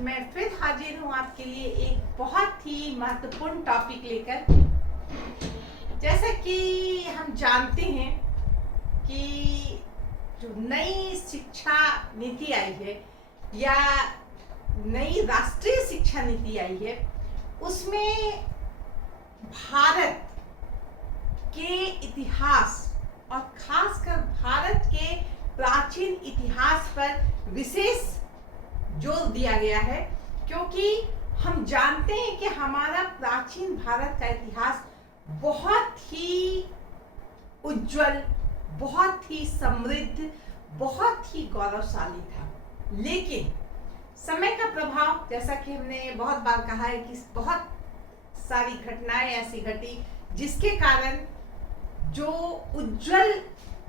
मैं फिर हाजिर हूँ आपके लिए एक बहुत ही महत्वपूर्ण टॉपिक लेकर। जैसा कि हम जानते हैं कि जो नई शिक्षा नीति आई है या नई राष्ट्रीय शिक्षा नीति आई है, उसमें भारत के इतिहास और खासकर भारत के प्राचीन इतिहास पर विशेष जोर दिया गया है, क्योंकि हम जानते हैं कि हमारा प्राचीन भारत का इतिहास बहुत ही उज्जवल, बहुत ही समृद्ध, बहुत ही गौरवशाली था। लेकिन समय का प्रभाव, जैसा कि हमने बहुत बार कहा है कि बहुत सारी घटनाएं ऐसी घटी जिसके कारण जो उज्जवल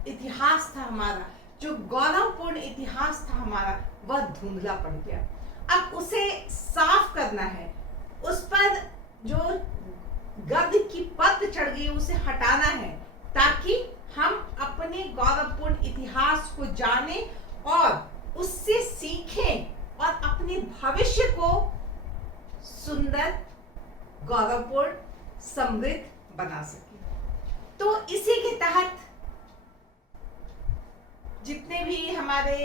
इतिहास था हमारा, जो गौरवपूर्ण इतिहास था हमारा, वह धुंधला पड़ गया। अब उसे साफ करना है, उस पर जो गर्द की परत चढ़ गई उसे हटाना है, ताकि हम अपने गौरवपूर्ण इतिहास को जानें और उससे सीखें और अपने भविष्य को सुंदर, गौरवपूर्ण, समृद्ध बना सकें। तो इसी के तहत जितने भी हमारे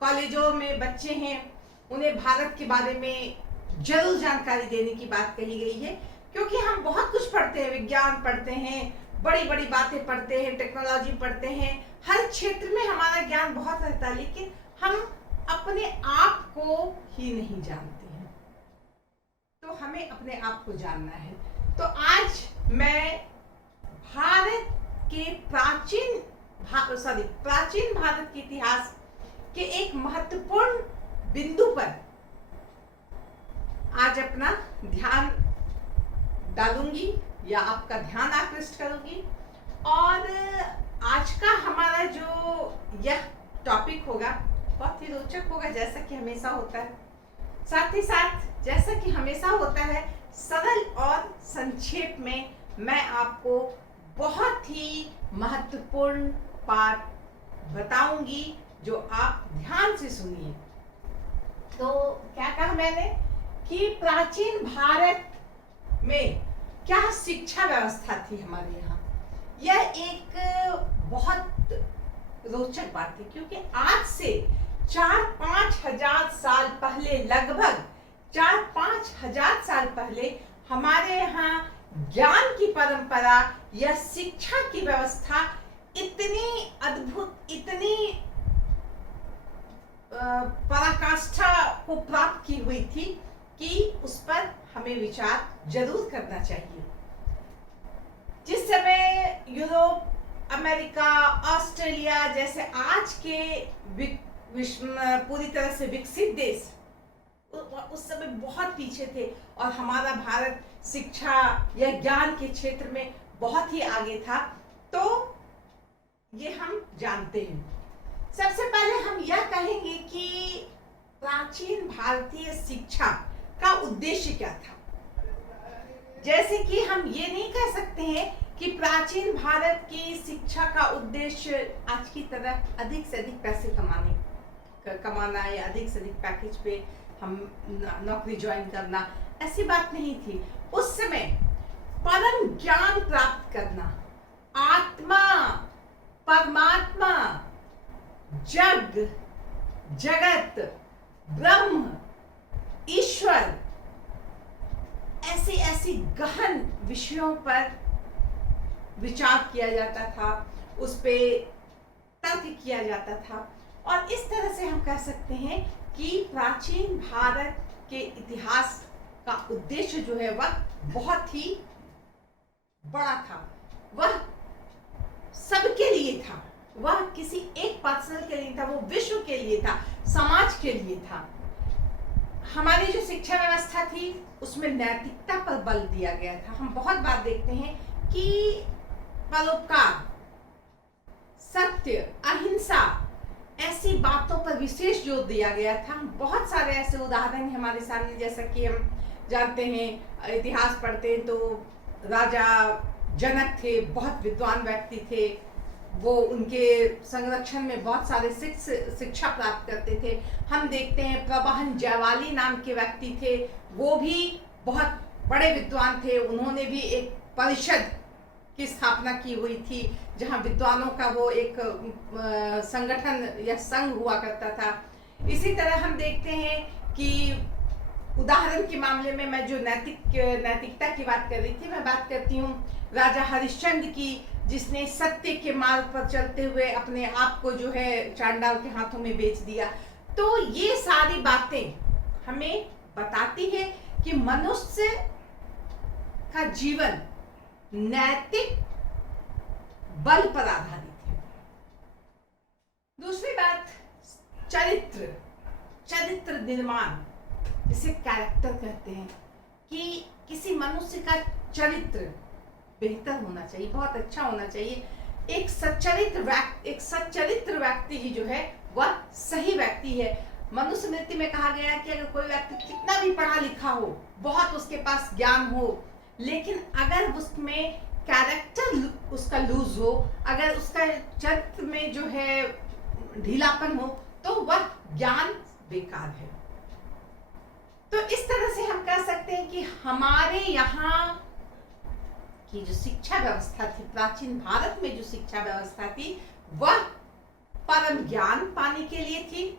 कॉलेजों में बच्चे हैं, उन्हें भारत के बारे में जरूर जानकारी देने की बात कही गई है, क्योंकि हम बहुत कुछ पढ़ते हैं, विज्ञान पढ़ते हैं, बड़ी बड़ी बातें पढ़ते हैं, टेक्नोलॉजी पढ़ते हैं, हर क्षेत्र में हमारा ज्ञान बहुत रहता है, लेकिन हम अपने आप को ही नहीं जानते हैं। तो हमें अपने आप को जानना है। तो आज मैं भारत के प्राचीन भारत के इतिहास के एक महत्वपूर्ण बिंदु पर आज अपना ध्यान डालूंगी या आपका ध्यान आकृष्ट करूंगी। और आज का हमारा जो यह टॉपिक होगा बहुत ही रोचक होगा, जैसा कि हमेशा होता है। साथ ही साथ जैसा कि हमेशा होता है, सरल और संक्षेप में मैं आपको बहुत ही महत्वपूर्ण बात बताऊंगी, जो आप ध्यान से सुनिए। तो क्या कहा मैंने कि प्राचीन भारत में क्या शिक्षा व्यवस्था थी हमारे यहाँ। यह एक बहुत रोचक बात है, क्योंकि आज से 4-5 हजार साल पहले, लगभग 4-5 हजार साल पहले हमारे यहाँ ज्ञान की परंपरा या शिक्षा की व्यवस्था इतनी अद्भुत, इतनी पराकाष्ठा को प्राप्त की हुई थी कि उस पर हमें विचार जरूर करना चाहिए। जिस समय यूरोप, अमेरिका, ऑस्ट्रेलिया जैसे आज के पूरी तरह से विकसित देश उस समय बहुत पीछे थे, और हमारा भारत शिक्षा या ज्ञान के क्षेत्र में बहुत ही आगे था। तो ये हम जानते हैं। सबसे पहले हम यह कहेंगे कि प्राचीन भारतीय शिक्षा का उद्देश्य क्या था। जैसे कि हम ये नहीं कह सकते हैं कि प्राचीन भारत की शिक्षा का उद्देश्य आज की तरह अधिक से अधिक पैसे कमाना या अधिक से अधिक पैकेज पे हम नौकरी ज्वाइन करना, ऐसी बात नहीं थी। उस समय परम ज्ञान प्राप्त करना, आत्मा, परमात्मा, जग, जगत, ब्रह्म, ईश्वर, ऐसी गहन विषयों पर विचार किया जाता था, उस पे तर्क किया जाता था। और इस तरह से हम कह सकते हैं कि प्राचीन भारत के इतिहास का उद्देश्य जो है वह बहुत ही बड़ा था। वह सबके लिए था, वह किसी एक पर्सन के लिए था, वो विश्व के लिए था, समाज के लिए था। हमारी जो शिक्षा व्यवस्था थी उसमें नैतिकता पर बल दिया गया था। हम बहुत बार देखते हैं कि परोपकार, सत्य, अहिंसा, ऐसी बातों पर विशेष जोर दिया गया था। बहुत सारे ऐसे उदाहरण हमारे सामने, जैसा कि हम जानते हैं, इतिहास पढ़ते हैं तो राजा जनक थे, बहुत विद्वान व्यक्ति थे, वो उनके संरक्षण में बहुत सारे शिक्षा प्राप्त करते थे। हम देखते हैं प्रबहन जयवाली नाम के व्यक्ति थे, वो भी बहुत बड़े विद्वान थे। उन्होंने भी एक परिषद की स्थापना की हुई थी जहां विद्वानों का वो एक संगठन या संघ हुआ करता था। इसी तरह हम देखते हैं कि उदाहरण के मामले में मैं जो नैतिकता की बात कर रही थी, मैं बात करती हूँ राजा हरिश्चंद्र की, जिसने सत्य के मार्ग पर चलते हुए अपने आप को जो है चांडाल के हाथों में बेच दिया। तो ये सारी बातें हमें बताती है कि मनुष्य का जीवन नैतिक बल पर आधारित है। दूसरी बात, चरित्र निर्माण, जिसे कैरेक्टर कहते हैं, कि किसी मनुष्य का चरित्र बेहतर होना चाहिए, बहुत अच्छा होना चाहिए। एक सच्चरित्र व्यक्ति ही जो है वह सही व्यक्ति है। मनुस्मृति में कहा गया कि अगर कोई व्यक्ति कितना भी पढ़ा लिखा हो, बहुत उसके पास ज्ञान हो, लेकिन अगर उसमें कैरेक्टर उसका लूज हो, अगर उसका चरित्र में जो है ढीलापन हो, तो वह ज्ञान बेकार है। तो इस तरह से हम कह सकते हैं कि हमारे यहाँ की जो शिक्षा व्यवस्था थी, प्राचीन भारत में जो शिक्षा व्यवस्था थी, वह परम ज्ञान पाने के लिए थी,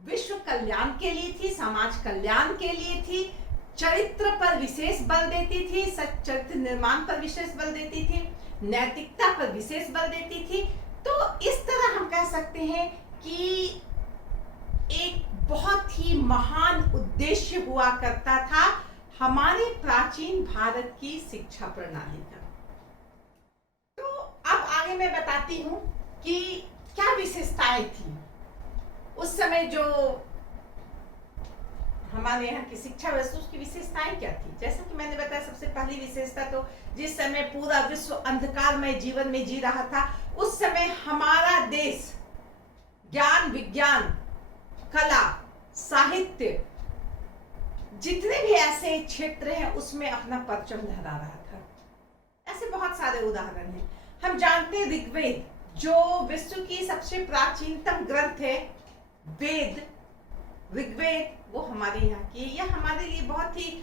विश्व कल्याण के लिए थी, समाज कल्याण के लिए थी, चरित्र पर विशेष बल देती थी, चरित्र निर्माण पर विशेष बल देती थी, नैतिकता पर विशेष बल देती थी। तो इस तरह हम कह सकते हैं कि एक बहुत ही महान उद्देश्य हुआ करता था हमारे प्राचीन भारत की शिक्षा प्रणाली का। तो अब आगे मैं बताती हूँ कि क्या विशेषताएं थी उस समय, जो हमारे यहाँ की शिक्षा व्यवस्था, उसकी विशेषताएं क्या थी। जैसा कि मैंने बताया, सबसे पहली विशेषता तो जिस समय पूरा विश्व अंधकारमय जीवन में जी रहा था, उस समय हमारा देश ज्ञान, विज्ञान, कला, साहित्य, जितने भी ऐसे क्षेत्र हैं उसमें अपना परचम लहरा रहा था। ऐसे बहुत सारे उदाहरण हैं। हम जानते हैं ऋग्वेद, जो विश्व की सबसे प्राचीनतम ग्रंथ है, वेद, ऋग्वेद, वो हमारे यहाँ की है। यह हमारे लिए बहुत ही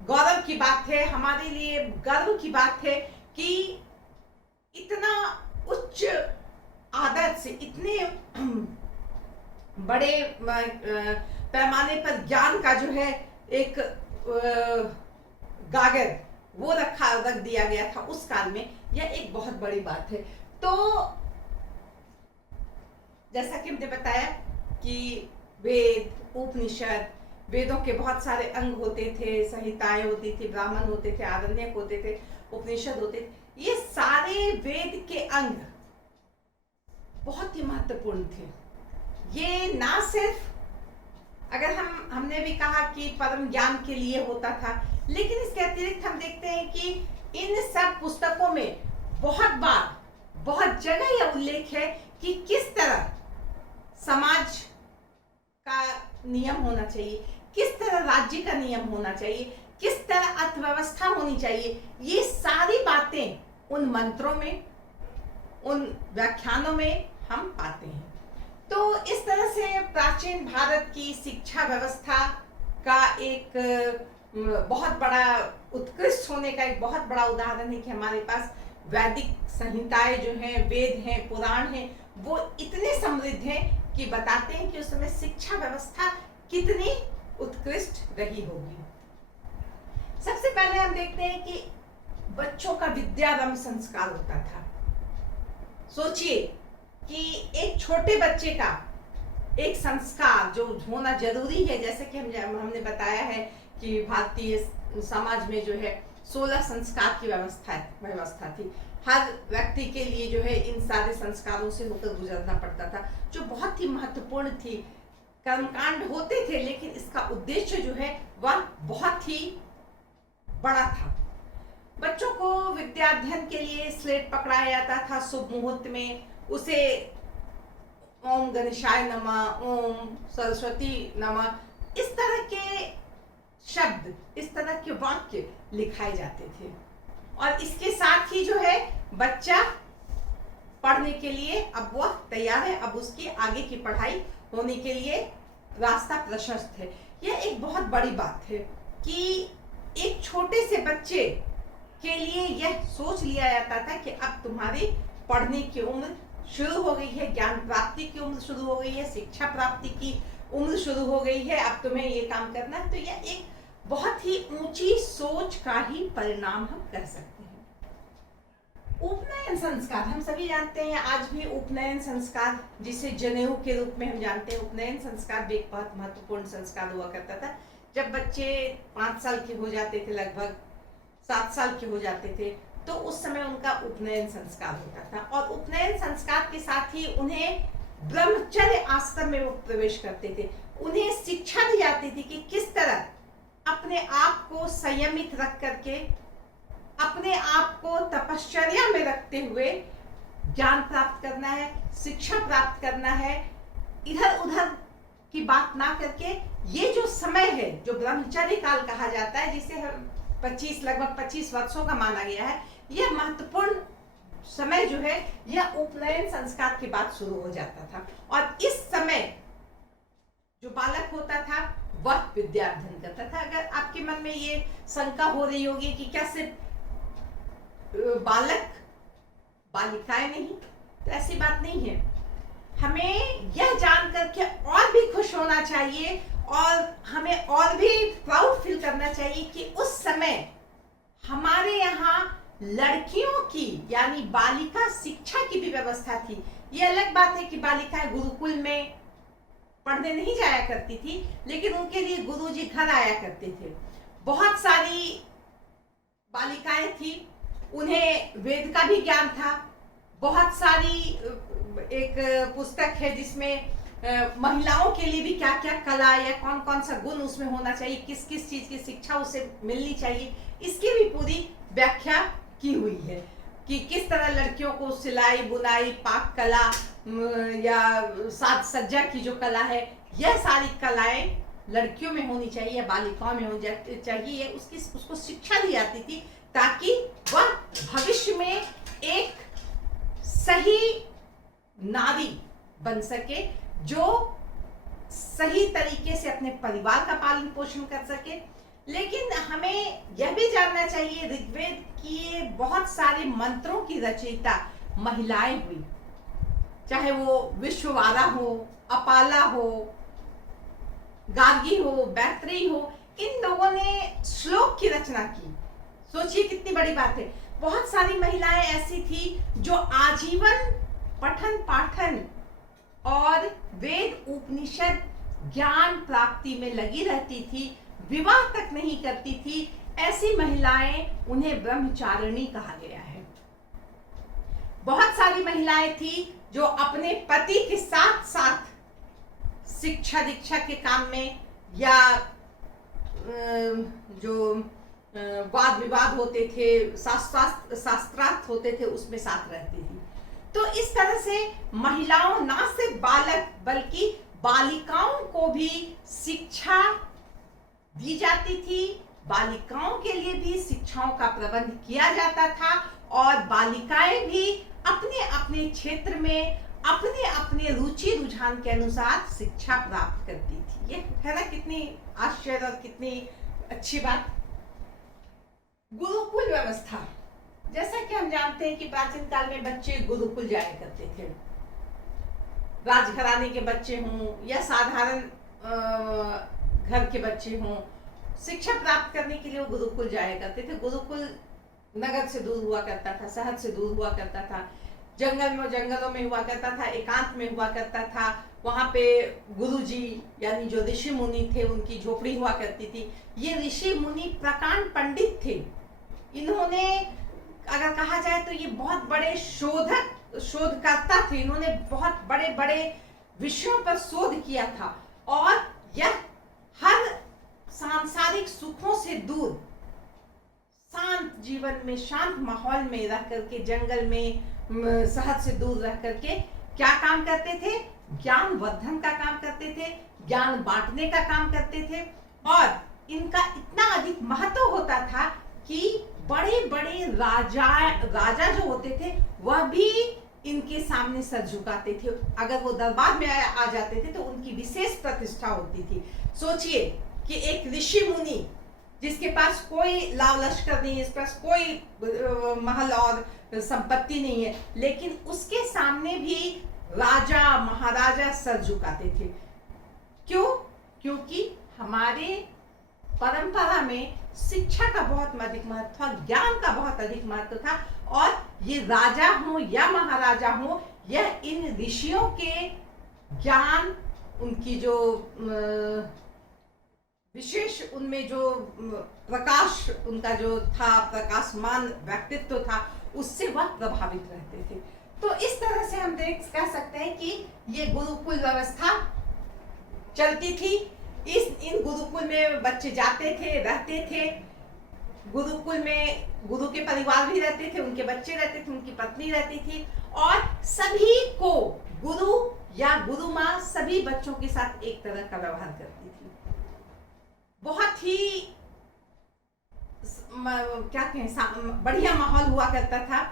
गौरव की बात है, हमारे लिए गर्व की बात है कि इतना उच्च आदर से, इतने बड़े पैमाने पर ज्ञान का जो है एक गागर वो रख दिया गया था उस काल में। यह एक बहुत बड़ी बात है। तो जैसा कि हमने बताया कि वेद, उपनिषद, वेदों के बहुत सारे अंग होते थे, संहिताएं होती थी, ब्राह्मण होते थे, आरण्यक होते थे, उपनिषद होते थे। ये सारे वेद के अंग बहुत ही महत्वपूर्ण थे। ये ना सिर्फ, अगर हमने भी कहा कि परम ज्ञान के लिए होता था, लेकिन इसके अतिरिक्त हम देखते हैं कि इन सब पुस्तकों में बहुत बार, बहुत जगह यह उल्लेख है कि किस तरह समाज का नियम होना चाहिए, किस तरह राज्य का नियम होना चाहिए, किस तरह अर्थव्यवस्था होनी चाहिए। ये सारी बातें उन मंत्रों में, उन व्याख्यानों में हम पाते हैं। तो इस तरह से प्राचीन भारत की शिक्षा व्यवस्था का एक बहुत बड़ा, उत्कृष्ट होने का एक बहुत बड़ा उदाहरण है कि हमारे पास वैदिक संहिताएं जो हैं, वेद हैं, पुराण हैं, वो इतने समृद्ध हैं कि बताते हैं कि उस समय शिक्षा व्यवस्था कितनी उत्कृष्ट रही होगी। सबसे पहले हम देखते हैं कि बच्चों का विद्यारंभ संस्कार होता था। सोचिए कि एक छोटे बच्चे का एक संस्कार जो होना जरूरी है, जैसे कि हमने बताया है कि भारतीय समाज में जो है 16 संस्कार की व्यवस्था थी। हर व्यक्ति के लिए जो है इन सारे संस्कारों से होकर गुजरना पड़ता था, जो बहुत ही महत्वपूर्ण थी। कर्मकांड होते थे, लेकिन इसका उद्देश्य जो है वह बहुत ही बड़ा था। बच्चों को विद्याध्ययन के लिए स्लेट पकड़ाया जाता था शुभ मुहूर्त में, उसे ओम गणेशाय नमः, ओम सरस्वती नमः, इस तरह के शब्द, इस तरह के वाक्य लिखाए जाते थे। और इसके साथ ही जो है बच्चा पढ़ने के लिए अब वह तैयार है, अब उसकी आगे की पढ़ाई होने के लिए रास्ता प्रशस्त है। यह एक बहुत बड़ी बात है कि एक छोटे से बच्चे के लिए यह सोच लिया जाता था कि अब तुम्हारी पढ़ने की उम्र शुरू हो गई है, ज्ञान प्राप्ति की उम्र शुरू हो गई है, शिक्षा प्राप्ति की उम्र शुरू हो गई है, अब तुम्हें ये काम करना है। तो यह एक बहुत ही ऊंची सोच का ही परिणाम हम कह सकते हैं। उपनयन संस्कार हम सभी जानते हैं, आज भी उपनयन संस्कार जिसे जनेऊ के रूप में हम जानते हैं, उपनयन संस्कार भी एक बहुत महत्वपूर्ण संस्कार हुआ करता था। जब बच्चे 5 साल के हो जाते थे, लगभग 7 साल के हो जाते थे, तो उस समय उनका उपनयन संस्कार होता था और उपनयन संस्कार के साथ ही उन्हें ब्रह्मचर्य आश्रम में वो प्रवेश करते थे। उन्हें शिक्षा दी जाती थी कि किस तरह अपने आप को संयमित रख करके, अपने आप को तपश्चर्या में रखते हुए ज्ञान प्राप्त करना है, शिक्षा प्राप्त करना है, इधर उधर की बात ना करके। ये जो समय है, जो ब्रह्मचर्य काल कहा जाता है, जिसे हम लगभग 25 वर्षों का माना गया है, यह महत्वपूर्ण समय जो है यह उपनयन संस्कार के बाद शुरू हो जाता था। और इस समय जो बालक होता था वह विद्या अध्ययन करता था। अगर आपके मन में ये शंका हो रही होगी कि क्या सिर्फ बालक बालिकाएं नहीं, तो ऐसी बात नहीं है। हमें यह जान करके और भी खुश होना चाहिए और हमें और भी प्राउड फील करना चाहिए कि उस समय हमारे यहाँ लड़कियों की यानी बालिका शिक्षा की भी व्यवस्था थी। ये अलग बात है कि बालिकाएं गुरुकुल में पढ़ने नहीं जाया करती थी, लेकिन उनके लिए गुरुजी घर आया करते थे। बहुत सारी बालिकाएं थी, उन्हें वेद का भी ज्ञान था। बहुत सारी एक पुस्तक है जिसमें महिलाओं के लिए भी क्या क्या कला या कौन कौन सा गुण उसमें होना चाहिए, किस किस चीज की शिक्षा उसे मिलनी चाहिए, इसकी भी पूरी व्याख्या की हुई है कि किस तरह लड़कियों को सिलाई बुनाई, पाक कला या साज सज्जा की जो कला है, यह सारी कलाएं लड़कियों में होनी चाहिए, बालिकाओं में होनी चाहिए। उसको शिक्षा दी जाती थी ताकि वह भविष्य में एक सही नारी बन सके, जो सही तरीके से अपने परिवार का पालन पोषण कर सके। लेकिन हमें यह भी जानना चाहिए, ऋग्वेद की बहुत सारे मंत्रों की रचयिता महिलाएं हुई, चाहे वो विश्ववारा हो, अपाला हो, गार्गी हो, बैत्री हो, इन लोगों ने श्लोक की रचना की। सोचिए कितनी बड़ी बात है। बहुत सारी महिलाएं ऐसी थी जो आजीवन पठन पाठन और वेद उपनिषद ज्ञान प्राप्ति में लगी रहती थी, विवाह तक नहीं करती थी। ऐसी महिलाएं, उन्हें ब्रह्मचारिणी कहा गया है। बहुत सारी महिलाएं थी जो अपने पति के साथ साथ शिक्षा दीक्षा के काम में या जो वाद विवाद होते थे, शास्त्रार्थ होते थे, उसमें साथ रहती थी। तो इस तरह से महिलाओं ना सिर्फ बालक बल्कि बालिकाओं को भी शिक्षा दी जाती थी, बालिकाओं के लिए भी शिक्षाओं का प्रबंध किया जाता था और बालिकाएं भी अपने अपने क्षेत्र में अपने अपने रुचि रुझान के अनुसार शिक्षा प्राप्त करती थी। ये है ना कितनी आश्चर्य और कितनी अच्छी बात। गुरुकुल व्यवस्था, जैसा कि हम जानते हैं कि प्राचीन काल में बच्चे गुरुकुल जाया करते थे। राजघराने के बच्चे हों या साधारण घर के बच्चे हों, शिक्षा प्राप्त करने के लिए वो गुरुकुल जाया करते थे। गुरुकुल नगर से दूर हुआ करता था, शहर से दूर हुआ करता था, जंगलों में हुआ करता था, एकांत में हुआ करता था। वहाँ पे गुरुजी यानी जो ऋषि मुनि थे उनकी झोपड़ी हुआ करती थी। ये ऋषि मुनि प्रकांड पंडित थे। इन्होंने अगर कहा जाए तो ये बहुत बड़े शोधकर्ता थे। इन्होंने बहुत बड़े बड़े विषयों पर शोध किया था और यह हर सांसारिक सुखों से दूर शांत जीवन में, शांत माहौल में रह करके, जंगल में, शहर से दूर रह करके क्या काम करते थे? ज्ञान वर्धन का काम करते थे, ज्ञान बांटने का काम करते थे। और इनका इतना अधिक महत्व होता था कि बड़े बड़े राजा जो होते थे वह भी इनके सामने सर झुकाते थे। अगर वो दरबार में आ जाते थे तो उनकी विशेष प्रतिष्ठा होती थी। सोचिए कि एक ऋषि मुनि जिसके पास कोई लाव लश्कर नहीं है, इसके पास कोई महल और संपत्ति नहीं है, लेकिन उसके सामने भी राजा महाराजा सर झुकाते थे। क्यों? क्योंकि हमारे परंपरा में शिक्षा का बहुत अधिक महत्व था, ज्ञान का बहुत अधिक महत्व था, और ये राजा हो या महाराजा हो, यह इन ऋषियों के ज्ञान, उनकी जो विशेष उनमें जो प्रकाश उनका जो था, प्रकाशमान व्यक्तित्व था, उससे वह प्रभावित रहते थे। तो इस तरह से हम कह सकते हैं कि ये गुरुकुल व्यवस्था चलती थी। इन गुरुकुल में बच्चे जाते थे, रहते थे। गुरुकुल में गुरु के परिवार भी रहते थे, उनके बच्चे रहते थे, उनकी पत्नी रहती थी, और सभी को गुरु या गुरु माँ सभी बच्चों के साथ एक तरह का व्यवहार करती थी। बहुत ही क्या कहें, बढ़िया माहौल हुआ करता था।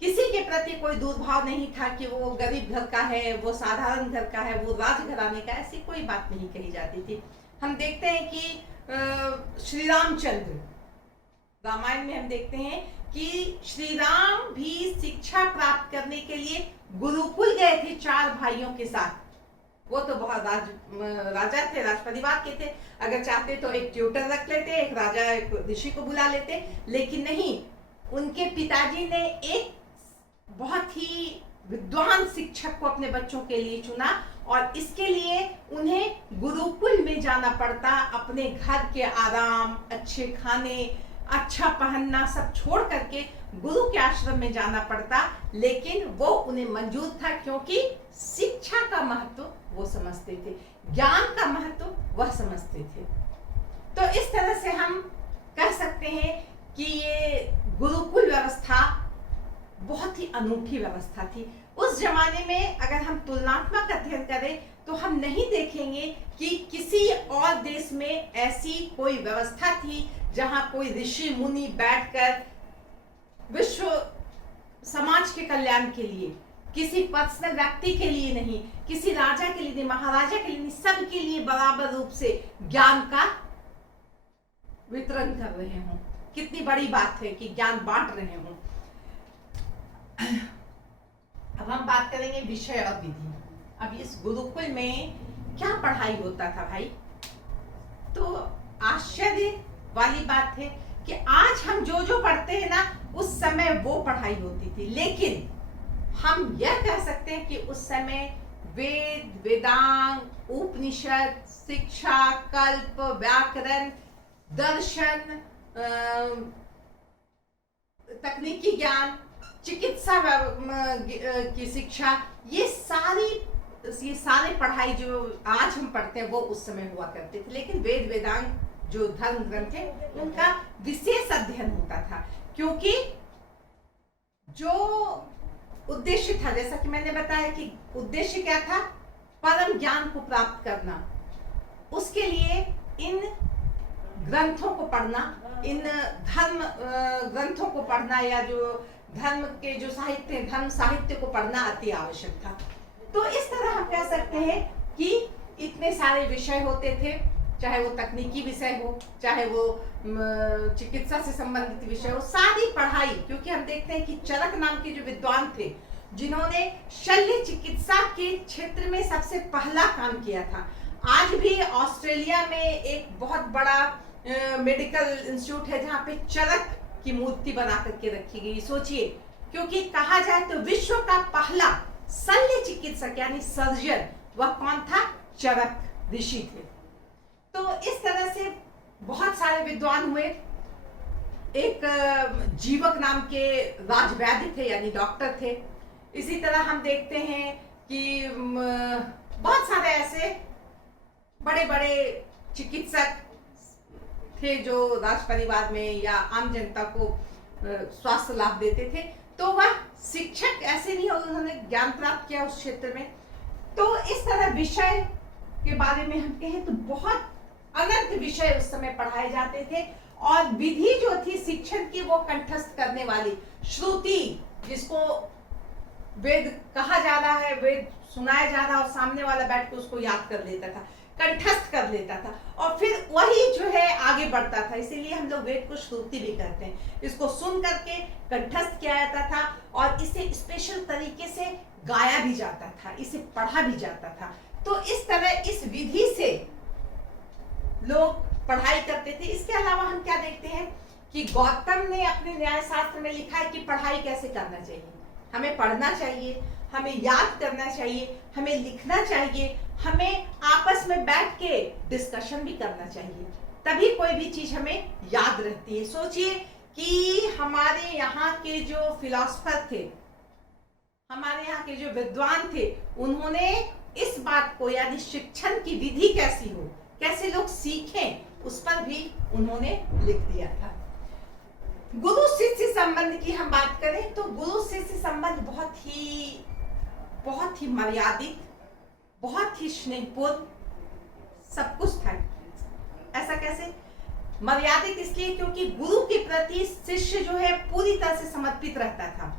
किसी के प्रति कोई दुर्भाव नहीं था कि वो गरीब घर का है, वो साधारण घर का है, वो राजघराने का, ऐसी कोई बात नहीं कही जाती थी। हम देखते हैं कि श्री रामचंद्र, रामायण में हम देखते हैं कि श्री राम भी शिक्षा प्राप्त करने के लिए गुरुकुल गए थे 4 भाइयों के साथ। वो तो बहुत राजा थे, राज परिवार के थे। अगर चाहते तो एक ट्यूटर रख लेते, एक राजा एक ऋषि को बुला लेते, लेकिन नहीं, उनके पिताजी ने एक बहुत ही विद्वान शिक्षक को अपने बच्चों के लिए चुना, और इसके लिए उन्हें गुरुकुल में जाना पड़ता। अपने घर के आराम, अच्छे खाने, अच्छा पहनना सब छोड़ करके गुरु के आश्रम में जाना पड़ता, लेकिन वो उन्हें मंजूर था, क्योंकि शिक्षा का महत्व वो समझते थे, ज्ञान का महत्व वह समझते थे। तो इस तरह से हम कह सकते हैं कि ये गुरुकुल व्यवस्था बहुत ही अनूठी व्यवस्था थी। उस जमाने में अगर हम तुलनात्मक अध्ययन करें तो हम नहीं देखेंगे कि किसी और देश में ऐसी कोई व्यवस्था थी जहां कोई ऋषि मुनि बैठकर विश्व समाज के कल्याण के लिए, किसी पर्सनल व्यक्ति के लिए नहीं, किसी राजा के लिए नहीं, महाराजा के लिए नहीं, सबके लिए बराबर रूप से ज्ञान का वितरण कर रहे हों। कितनी बड़ी बात है कि ज्ञान बांट रहे हों। अब हम बात करेंगे विषय और विधि। अब इस गुरुकुल में क्या पढ़ाई होता था भाई? तो आश्चर्य वाली बात है कि आज हम जो पढ़ते हैं ना, उस समय वो पढ़ाई होती थी, लेकिन हम यह कह सकते हैं कि उस समय वेद, वेदांग, उपनिषद, शिक्षा, कल्प, व्याकरण, दर्शन, तकनीकी ज्ञान, चिकित्सा की शिक्षा, ये सारे पढ़ाई जो आज हम पढ़ते हैं वो उस समय हुआ करते थे। लेकिन वेद वेदांग जो धर्म ग्रंथ है, उनका विशेष अध्ययन होता था, क्योंकि जो उद्देश्य था, जैसा कि मैंने बताया कि उद्देश्य क्या था, परम ज्ञान को प्राप्त करना। उसके लिए इन ग्रंथों को पढ़ना, इन धर्म ग्रंथों को पढ़ना, या जो धर्म के जो साहित्य, धर्म साहित्य को पढ़ना अति आवश्यक था। तो इस तरह हम कह सकते हैं कि इतने सारे विषय होते थे, चाहे वो तकनीकी विषय हो, चाहे वो चिकित्सा से संबंधित विषय हो, सारी पढ़ाई। क्योंकि हम देखते हैं कि चरक नाम के जो विद्वान थे, जिन्होंने शल्य चिकित्सा के क्षेत्र में सबसे पहला काम किया था। आज भी ऑस्ट्रेलिया में एक बहुत बड़ा मेडिकल इंस्टीट्यूट है जहाँ पे चरक की मूर्ति बना करके रखी गई। सोचिए, क्योंकि कहा जाए तो विश्व का पहला शल्य चिकित्सक यानी सर्जन वह कौन था? चरक ऋषि थे। तो इस तरह से बहुत सारे विद्वान हुए। एक जीवक नाम के राजवैद्य थे, यानी डॉक्टर थे। इसी तरह हम देखते हैं कि बहुत सारे ऐसे बड़े बड़े चिकित्सक थे जो राज परिवार में या आम जनता को स्वास्थ्य लाभ देते थे। तो वह शिक्षक ऐसे नहीं, उन्होंने ज्ञान प्राप्त किया उस क्षेत्र में। तो इस तरह विषय के बारे में हम कहें तो बहुत अनंत विषय उस समय पढ़ाए जाते थे। और विधि जो थी शिक्षण की, वो कंठस्थ करने वाली श्रुति, जिसको वेद कहा जा रहा है, वेद सुनाया जा रहा है और सामने वाला बैठ के उसको याद कर लेता था, कंठस्थ कर लेता था और फिर वही जो है आगे बढ़ता था। इसीलिए हम लोग वेद को श्रुति भी कहते हैं। इसको सुन करके कंठस्थ किया जाता था और इसे स्पेशल तरीके से गाया भी जाता था, इसे पढ़ा भी जाता था। तो इस तरह इस विधि से लोग पढ़ाई करते थे। इसके अलावा हम क्या देखते हैं कि गौतम ने अपने न्याय शास्त्र में लिखा है कि पढ़ाई कैसे करना चाहिए। हमें पढ़ना चाहिए, हमें याद करना चाहिए, हमें लिखना चाहिए, हमें आपस में बैठ के डिस्कशन भी करना चाहिए, तभी कोई भी चीज हमें याद रहती है। सोचिए कि हमारे यहाँ के जो फिलोसफर थे, हमारे यहाँ के जो विद्वान थे, उन्होंने इस बात को यानी शिक्षण की विधि कैसी हो, कैसे लोग सीखें, उस पर भी उन्होंने लिख दिया था। गुरु शिष्य संबंध की हम बात करें तो गुरु शिष्य संबंध बहुत ही मर्यादित, बहुत ही स्नेहपूर्ण सब कुछ था। ऐसा कैसे मर्यादित? इसलिए क्योंकि गुरु के प्रति शिष्य जो है पूरी तरह से समर्पित रहता था।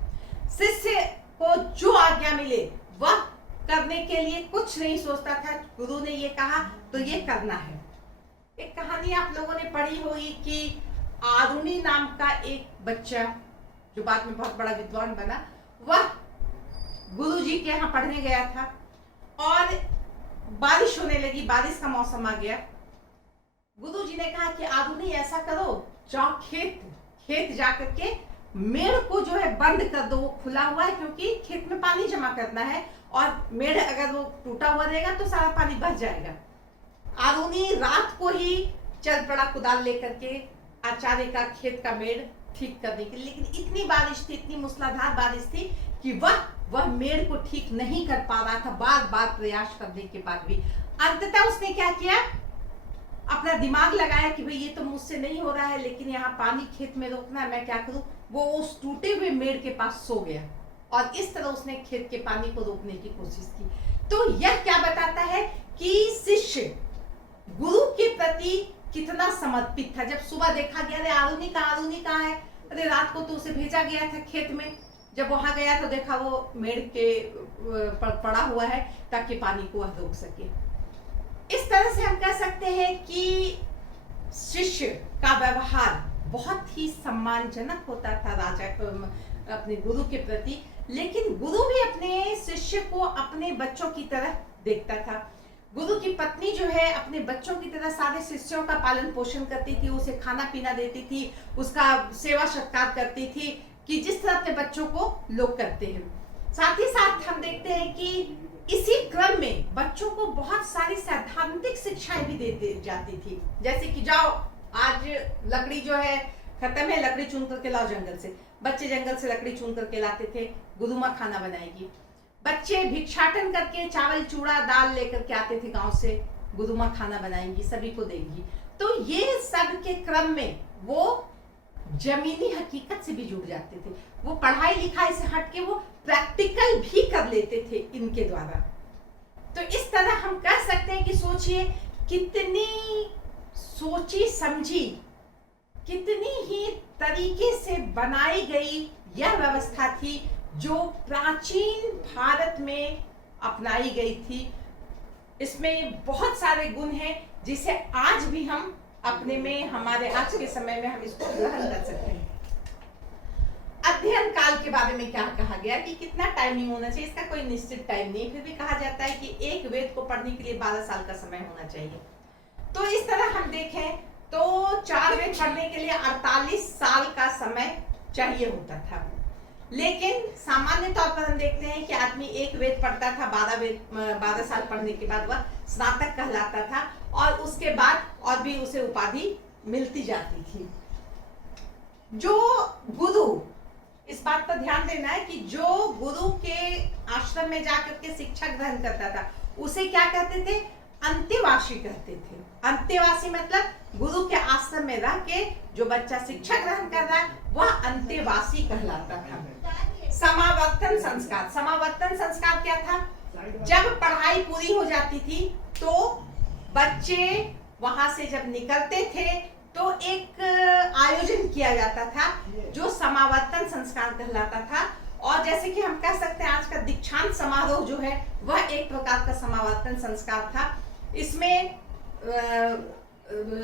शिष्य को जो आज्ञा मिले वह करने के लिए कुछ नहीं सोचता था। गुरु ने ये कहा तो ये करना है। एक कहानी आप लोगों ने पढ़ी होगी कि आरुणि नाम का एक बच्चा जो बाद में बहुत बड़ा विद्वान बना, वह गुरुजी के यहाँ पढ़ने गया था और बारिश होने लगी, बारिश का मौसम आ गया। गुरुजी ने कहा कि आरुणि ऐसा करो, जाओ खेत जा करके मेड़ को जो है बंद कर दो, वो खुला हुआ है क्योंकि खेत में पानी जमा करना है और मेड़ अगर वो टूटा हुआ रहेगा तो सारा पानी बह जाएगा। आरुणि रात को ही चल पड़ा कुदाल लेकर के आचार्य का खेत का मेड़ ठीक करने के लिए, लेकिन इतनी बारिश थी, इतनी मूसलाधार बारिश थी कि वह मेड़ को ठीक नहीं कर पा रहा था। बार बार प्रयास करने के बाद भी अंततः उसने क्या किया, अपना दिमाग लगाया कि भाई ये तो मुझसे नहीं हो रहा है, लेकिन यहाँ पानी खेत में रोकना है, मैं क्या करूं। वो उस टूटे हुए मेड़ के पास सो गया और इस तरह उसने खेत के पानी को रोकने की कोशिश की। तो यह क्या बताता है कि शिष्य गुरु के प्रति कितना समर्पित था। जब सुबह देखा गया अरे आरुणि कहाँ है, अरे रात को तो उसे भेजा गया था खेत में, जब वहां गया तो देखा वो मेड़ के पड़ा हुआ है ताकि पानी को वह रोक सके। इस तरह से हम कह सकते हैं कि शिष्य का व्यवहार बहुत ही सम्मानजनक होता था राजा अपने गुरु के प्रति, लेकिन गुरु भी अपने शिष्य को अपने बच्चों की तरह देखता था। गुरु की पत्नी जो है अपने बच्चों की तरह सारे शिष्यों का पालन पोषण करती थी, उसे खाना पीना देती थी, उसका सेवा सत्कार करती थी कि जिस तरह अपने बच्चों को लोग करते हैं। साथ ही साथ हम देखते हैं कि इसी क्रम में बच्चों को बहुत सारी सैद्धांतिक शिक्षाएं भी देती जाती थी, जैसे कि जाओ आज लकड़ी जो है खत्म है, लकड़ी चुन करके लाओ जंगल से। बच्चे जंगल से लकड़ी चुन करके लाते थे, गुरु माँ खाना बनाएगी। बच्चे भिक्षाटन करके चावल चूड़ा दाल लेकर के आते थे गांव से, गुरु माँ खाना बनाएंगी, सभी को देंगी। तो ये सब के क्रम में वो जमीनी हकीकत से भी जुड़ जाते थे। वो पढ़ाई लिखाई से हटके वो प्रैक्टिकल भी कर लेते थे इनके द्वारा। तो इस तरह हम कह सकते हैं कि सोचिए कितनी सोची समझी, कितनी ही तरीके से बनाई गई यह व्यवस्था थी जो प्राचीन भारत में अपनाई गई थी। इसमें बहुत सारे गुण हैं जिसे आज भी हम अपने में, हमारे आज के समय में हम इसको ग्रहण कर सकते हैं। अध्ययन काल के बारे में क्या कहा गया कि कितना टाइमिंग होना चाहिए, इसका कोई निश्चित टाइम नहीं, फिर भी कहा जाता है कि एक वेद को पढ़ने के लिए 12 साल का समय होना चाहिए। तो इस तरह हम देखें तो 4 वेद पढ़ने के लिए 48 साल का समय चाहिए होता था, लेकिन सामान्य तौर पर हम देखते हैं कि आदमी एक वेद पढ़ता था, 12 साल पढ़ने के बाद वह स्नातक कहलाता था और उसके बाद और भी उसे उपाधि मिलती जाती थी। जो गुरु, इस बात पर ध्यान देना है कि जो गुरु के आश्रम में जाकर के शिक्षा ग्रहण करता था उसे क्या कहते थे, अंतेवासी कहते थे। अंतेवासी मतलब गुरु के आश्रम में रह के जो बच्चा शिक्षा ग्रहण कर रहा है वह अंतेवासी कहलाता था। समावर्तन संस्कार, समावर्तन संस्कार क्या था, जब पढ़ाई पूरी हो जाती थी तो बच्चे वहां से जब निकलते थे तो एक आयोजन किया जाता था जो समावर्तन संस्कार कहलाता था और जैसे कि हम कह सकते हैं आज का दीक्षांत समारोह जो है वह एक प्रकार का समावर्तन संस्कार था। इसमें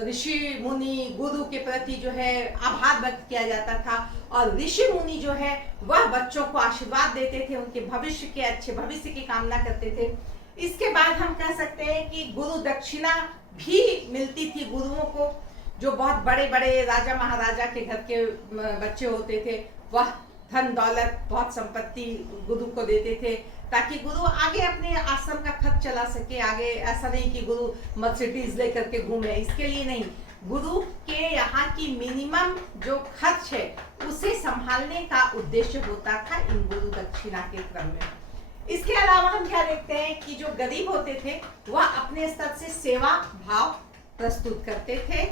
ऋषि मुनि गुरु के प्रति जो है आभार व्यक्त किया जाता था और ऋषि मुनि जो है वह बच्चों को आशीर्वाद देते थे, उनके भविष्य के अच्छे भविष्य की कामना करते थे। इसके बाद हम कह सकते हैं कि गुरु दक्षिणा भी मिलती थी गुरुओं को। जो बहुत बड़े बड़े राजा महाराजा के घर के बच्चे होते थे वह धन दौलत बहुत संपत्ति गुरु को देते थे ताकि गुरु आगे अपने आश्रम का खर्च चला सके। आगे ऐसा नहीं कि गुरु मर्सिडीज लेकर के घूमे, इसके लिए नहीं। गुरु के यहाँ की मिनिमम जो खर्च है उसे संभालने का उद्देश्य होता था इन गुरु दक्षिणा के क्रम में। इसके अलावा हम क्या देखते हैं कि जो गरीब होते थे वह अपने स्तर से सेवा भाव प्रस्तुत करते थे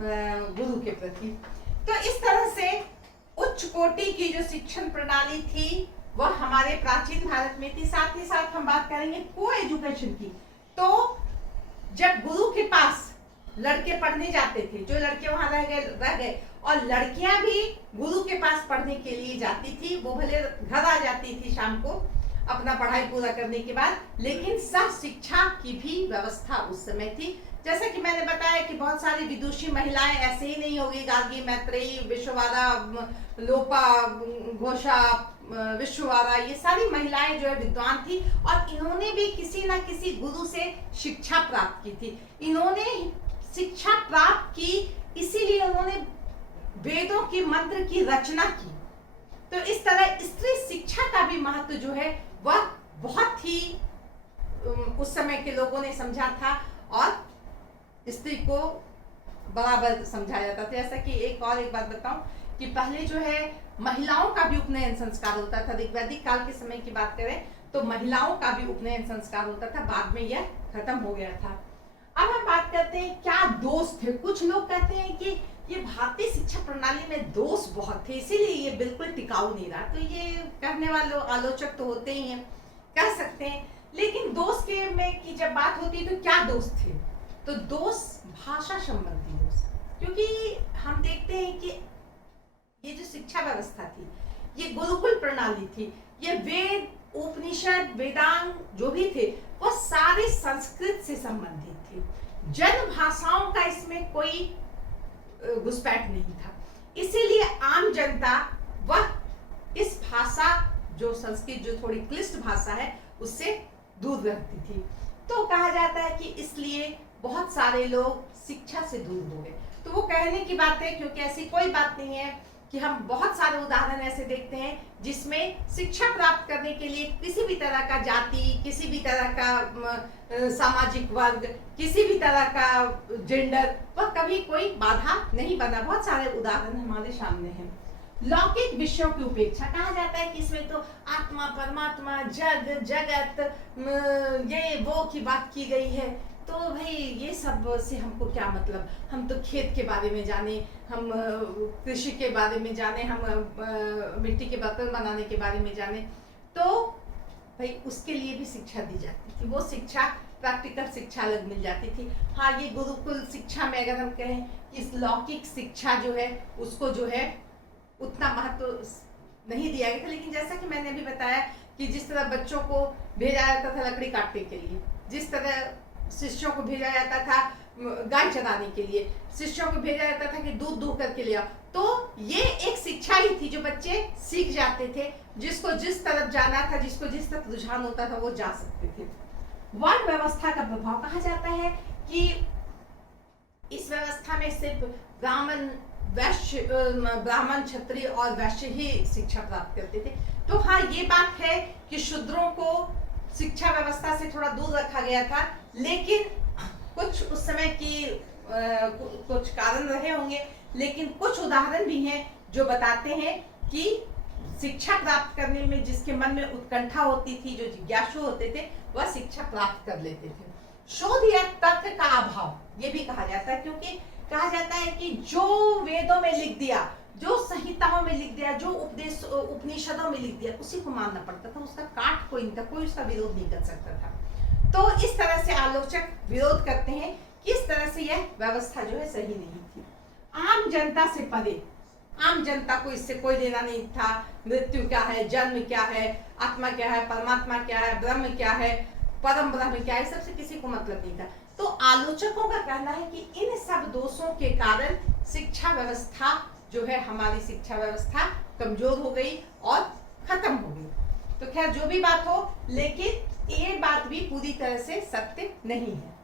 गुरु के प्रति। तो इस तरह से उच्च कोटि की जो शिक्षण प्रणाली थी वह हमारे प्राचीन भारत में थी। साथ ही साथ हम बात करेंगे को एजुकेशन की। तो जब गुरु के पास लड़के पढ़ने जाते थे, जो लड़के वहां रह गए और लड़कियां भी गुरु के पास पढ़ने के लिए जाती थी। वो भले घर आ जाती थी शाम को अपना पढ़ाई पूरा करने के बाद, लेकिन सह शिक्षा की भी व्यवस्था उस समय थी। जैसा कि मैंने बताया कि बहुत सारी विदुषी महिलाएं ऐसे ही नहीं होगी, गार्गी, मैत्रेयी, विश्ववारा, लोपा, घोषा, विश्ववारा, ये सारी महिलाएं जो है विद्वान थी और इन्होंने भी किसी न किसी गुरु से शिक्षा प्राप्त की थी। इन्होंने शिक्षा प्राप्त की इसीलिए उन्होंने वेदों के मंत्र की रचना की। तो इस तरह स्त्री शिक्षा का भी महत्व जो है वह बहुत ही उस समय के लोगों ने समझा था और स्त्री को बराबर समझाया जाता था। जैसा कि एक बात बताऊं कि पहले जो है महिलाओं का भी उपनयन संस्कार होता था। वैदिक काल के समय की बात करें तो महिलाओं का भी उपनयन संस्कार होता था, बाद में यह खत्म हो गया था। अब हम बात करते हैं क्या दोष थे। कुछ लोग कहते हैं कि ये भारतीय शिक्षा प्रणाली में दोष बहुत थे, इसीलिए ये बिल्कुल टिकाऊ नहीं रहा। तो ये कहने वाले आलोचक तो होते ही हैं, कह सकते हैं, लेकिन दोष के में की जब बात होती है तो क्या दोष थे? तो दोष भाषा संबंधी दोष, क्योंकि हम देखते हैं कि ये जो शिक्षा व्यवस्था थी ये गुरुकुल प्रणाली थी। ये वेद, उपनिषद, वेदांग जो भी थे वो सारे संस्कृत से संबंधित थे। जन भाषाओं का इसमें कोई घुसपैठ नहीं था, इसीलिए आम जनता वह इस भाषा जो संस्कृत जो थोड़ी क्लिष्ट भाषा है उससे दूर रहती थी। तो कहा जाता है कि इसलिए बहुत सारे लोग शिक्षा से दूर हो गए। तो वो कहने की बात है, क्योंकि ऐसी कोई बात नहीं है कि हम बहुत सारे उदाहरण ऐसे देखते हैं जिसमें शिक्षा प्राप्त करने के लिए किसी भी तरह का जाति, किसी भी तरह का सामाजिक वर्ग, किसी भी तरह का जेंडर, वह कभी कोई बाधा नहीं बना। बहुत सारे उदाहरण हमारे सामने हैं। लौकिक विषयों की उपेक्षा, कहा जाता है कि इसमें तो आत्मा, परमात्मा, जग, जगत, ये वो की बात की गई है। तो भाई ये सब से हमको क्या मतलब? हम तो खेत के बारे में जाने, हम कृषि के बारे में जाने, हम मिट्टी के बर्तन बनाने के बारे में जाने। तो भाई उसके लिए भी शिक्षा दी जाती थी। वो शिक्षा प्रैक्टिकल शिक्षा अलग मिल जाती थी। हाँ, ये गुरुकुल शिक्षा में अगर हम कहें कि इस लौकिक शिक्षा जो है उसको जो है उतना महत्व नहीं दिया गया था। लेकिन जैसा कि मैंने अभी बताया कि जिस तरह बच्चों को भेजा जाता था लकड़ी काटने के लिए, जिस तरह शिष्यों को भेजा जाता था गाय चराने के लिए, शिष्यों को भेजा जाता था कि दूध दूह करके ले आओ, तो ये एक शिक्षा ही थी जो बच्चे सीख जाते थे। जिसको जिस तरफ जाना था, जिसको जिस तरफ रुझान होता था वो जा सकते थे। वर्ण व्यवस्था का प्रभाव, कहा जाता है कि इस व्यवस्था में सिर्फ ब्राह्मण, वैश्य, ब्राह्मण, क्षत्रिय और वैश्य ही शिक्षा प्राप्त करते थे। तो हाँ, ये बात है कि शूद्रों को शिक्षा व्यवस्था से थोड़ा दूर रखा गया था, लेकिन कुछ उस समय की कुछ कारण रहे होंगे, लेकिन कुछ उदाहरण भी हैं जो बताते हैं कि शिक्षा प्राप्त करने में जिसके मन में उत्कंठा होती थी, जो जिज्ञासु होते थे, वह शिक्षा प्राप्त कर लेते थे। शोध या तर्क का अभाव, ये भी कहा जाता है, क्योंकि कहा जाता है कि जो वेदों में लिख दिया, जो संहिताओं में लिख दिया, जो उपनिषदों में लिख दिया, उसी को मानना पड़ता था। उसका काट कोई नहीं था, कोई उसका विरोध नहीं कर सकता था। तो इस तरह से आलोचक विरोध करते हैं कि इस तरह से यह व्यवस्था जो है सही नहीं थी। आम जनता से परे, आम जनता को इससे कोई लेना नहीं था। मृत्यु क्या है, जन्म क्या है, आत्मा क्या है, परमात्मा क्या है, ब्रह्म क्या है, परम ब्रह्म क्या है, सबसे किसी को मतलब नहीं था। तो आलोचकों का कहना है कि इन सब दोषों के कारण शिक्षा व्यवस्था जो है, हमारी शिक्षा व्यवस्था कमजोर हो गई और खत्म हो गई। तो खैर जो भी बात हो, लेकिन ये बात भी पूरी तरह से सत्य नहीं है।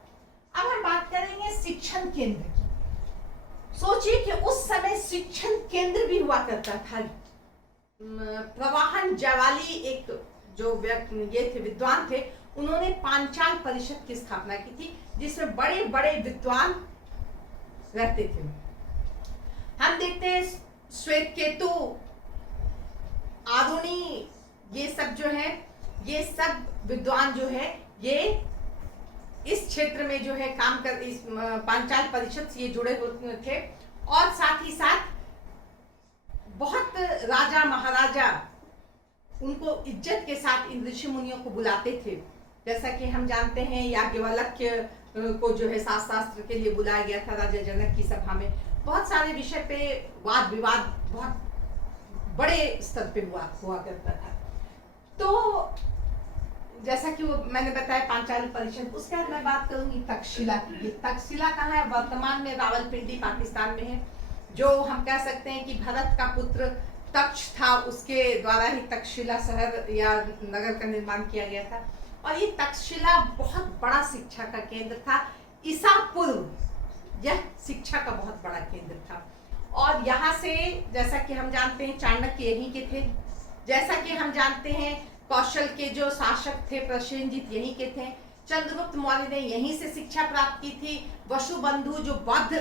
अब हम बात करेंगे शिक्षण केंद्र की। सोचिए कि उस समय शिक्षण केंद्र भी हुआ करता था। प्रवाहन जवाली एक जो ये थे विद्वान थे, उन्होंने पांचाल परिषद की स्थापना की थी, जिसमें बड़े बड़े विद्वान रहते थे। हम देखते हैं श्वेत केतु, आरुणी, ये सब जो है, ये सब विद्वान जो है, ये इस क्षेत्र में जो है काम कर, इस पांचाल परिषद से ये जुड़े हुए थे। और साथ ही साथ बहुत राजा महाराजा उनको इज्जत के साथ इन ऋषि मुनियों को बुलाते थे। जैसा कि हम जानते हैं, याज्ञवल्क्य को जो है शास्त्र के लिए बुलाया गया था राजा जनक की सभा में। बहुत सारे विषय पे वाद विवाद बहुत बड़े स्तर पे हुआ करता था। तो जैसा कि वो मैंने बताया पांचाल परिषद, उसके बाद मैं बात करूंगी तक्षशिला की। तक्षशिला कहाँ है? वर्तमान में रावलपिंडी पाकिस्तान में है। जो हम कह सकते हैं कि भरत का पुत्र तक्ष था, उसके द्वारा ही तक्षशिला शहर या नगर का निर्माण किया गया था। और ये तक्षशिला बहुत बड़ा शिक्षा का केंद्र था। ईसा पूर्व यह शिक्षा का बहुत बड़ा केंद्र था। और यहाँ से, जैसा कि हम जानते हैं, चाणक्य यहीं के थे। जैसा कि हम जानते हैं, कौशल के जो शासक थे प्रसेनजीत यहीं के थे। चंद्रगुप्त मौर्य ने यहीं से शिक्षा प्राप्त की थी। वसुबंधु जो बौद्ध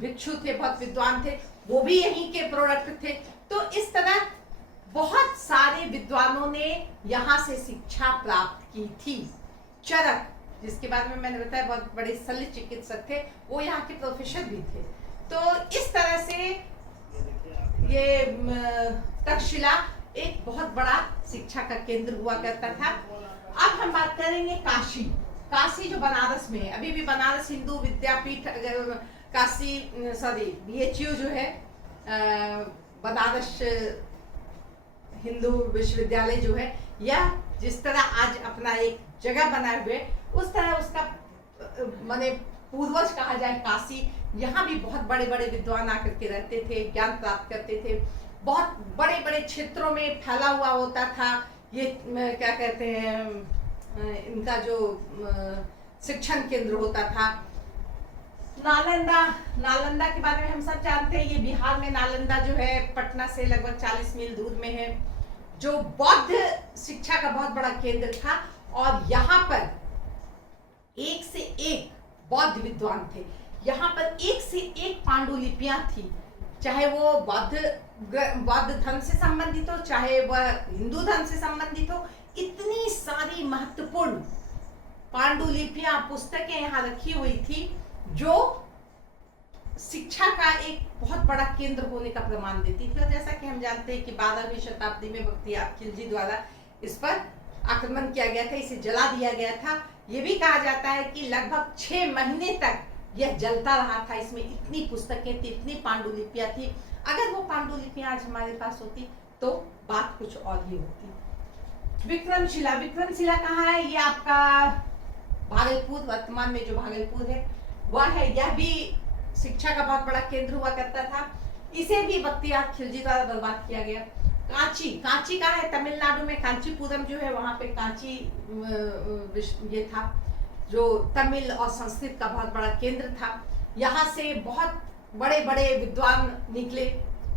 भिक्षु थे, बहुत विद्वान थे, वो भी यहीं के प्रोडक्ट थे। तो इस तरह बहुत सारे विद्वानों ने यहाँ से शिक्षा प्राप्त की थी। चरक, जिसके बारे में मैंने बताया, बहुत बड़े शल्य चिकित्सक थे, वो यहाँ के प्रोफेसर भी थे। तो इस तरह से ये तक्षशिला एक बहुत बड़ा शिक्षा का केंद्र हुआ करता था। अब हम बात करेंगे काशी। काशी जो बनारस में है, अभी भी बनारस हिंदू विद्यापीठ, काशी BHU जो है, बनारस हिंदू विश्वविद्यालय जो है, यह जिस तरह आज अपना एक जगह बनाए हुए, उस तरह उसका माने पूर्वज कहा जाए काशी। यहाँ भी बहुत बड़े बड़े विद्वान आकर के रहते थे, ज्ञान प्राप्त करते थे। बहुत बड़े बड़े क्षेत्रों में फैला हुआ होता था। ये क्या कहते हैं, इनका जो शिक्षण केंद्र होता था। नालंदा के बारे में हम सब जानते हैं। ये बिहार में नालंदा जो है, पटना से लगभग 40 मील दूर में है, जो बौद्ध शिक्षा का बहुत बड़ा केंद्र था। और यहाँ पर एक से एक बौद्ध विद्वान थे। यहाँ पर एक से एक पांडुलिपियां थी, चाहे वो बौद्ध धर्म से संबंधित हो, चाहे वह हिंदू धर्म से संबंधित हो। इतनी सारी महत्वपूर्ण पांडुलिपियां, पुस्तकें यहाँ रखी हुई थी, जो शिक्षा का एक बहुत बड़ा केंद्र होने का प्रमाण देती थी। और जैसा कि हम जानते हैं कि 12वीं शताब्दी में बख्तियार खिलजी द्वारा इस पर आक्रमण किया गया था, इसे जला दिया गया था। ये भी कहा जाता है कि लगभग 6 महीने तक यह जलता रहा था। इसमें इतनी पुस्तकें थी, इतनी पांडुलिपियां थी। अगर वो पांडुलिपियां आज हमारे पास होती तो बात कुछ और ही होती। विक्रमशिला कहाँ है? ये आपका भागलपुर, वर्तमान में जो भागलपुर है वह है। यह भी शिक्षा का बहुत बड़ा केंद्र हुआ करता था। इसे भी बख्तियार खिलजी द्वारा बर्बाद किया गया। कांची कहाँ है? तमिलनाडु में कांचीपुरम जो है, वहां पे कांची ये था, जो तमिल और संस्कृत का बहुत बड़ा केंद्र था। यहाँ से बहुत बड़े बड़े विद्वान निकले।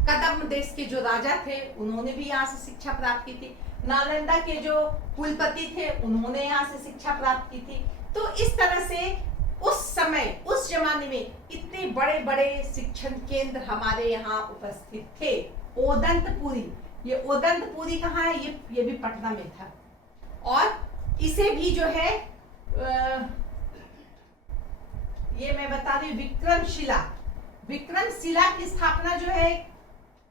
कदम देश के जो राजा थे, उन्होंने भी यहाँ से शिक्षा प्राप्त की थी। नालंदा के जो कुलपति थे, उन्होंने यहाँ से शिक्षा प्राप्त की थी। तो इस तरह से उस समय, उस जमाने में इतने बड़े बड़े शिक्षण केंद्र हमारे यहाँ उपस्थित थे। ओदंतपुरी, ये ओदंतपुरी कहाँ है? ये भी पटना में था। और इसे भी जो है, ये मैं बता रही हूँ, विक्रमशिला की स्थापना जो है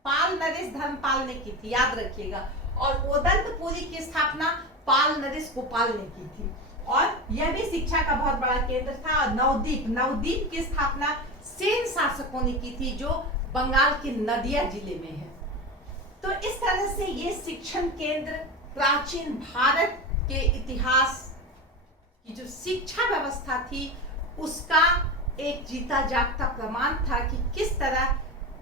पाल नरेश धर्मपाल ने की थी, याद रखिएगा। और ओदंतपुरी की स्थापना पाल नरेश गोपाल ने की थी। और यह भी शिक्षा का बहुत बड़ा केंद्र था। और नवदीप की स्थापना सेन शासकों ने की थी, जो बंगाल के नदिया जिले में है। तो इस तरह से ये शिक्षण केंद्र प्राचीन भारत के इतिहास की जो शिक्षा व्यवस्था थी उसका एक जीता जागता प्रमाण था कि किस तरह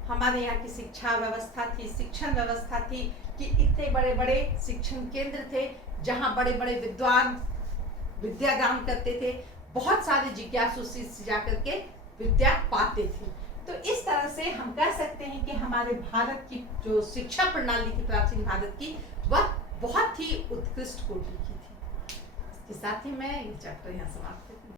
हमारे यहाँ की शिक्षा व्यवस्था थी, शिक्षण व्यवस्था थी कि इतने बड़े बड़े शिक्षण केंद्र थे जहाँ बड़े बड़े विद्वान विद्यादान करते थे, बहुत सारे जिज्ञासु शिष्य जाकर के विद्या पाते थे। तो इस तरह से हम कह सकते हैं कि हमारे भारत की जो शिक्षा प्रणाली थी प्राचीन भारत की, वह बहुत ही उत्कृष्ट कोटि की थी। इसके साथ ही मैं ये चैप्टर यहाँ समाप्त करती हूँ।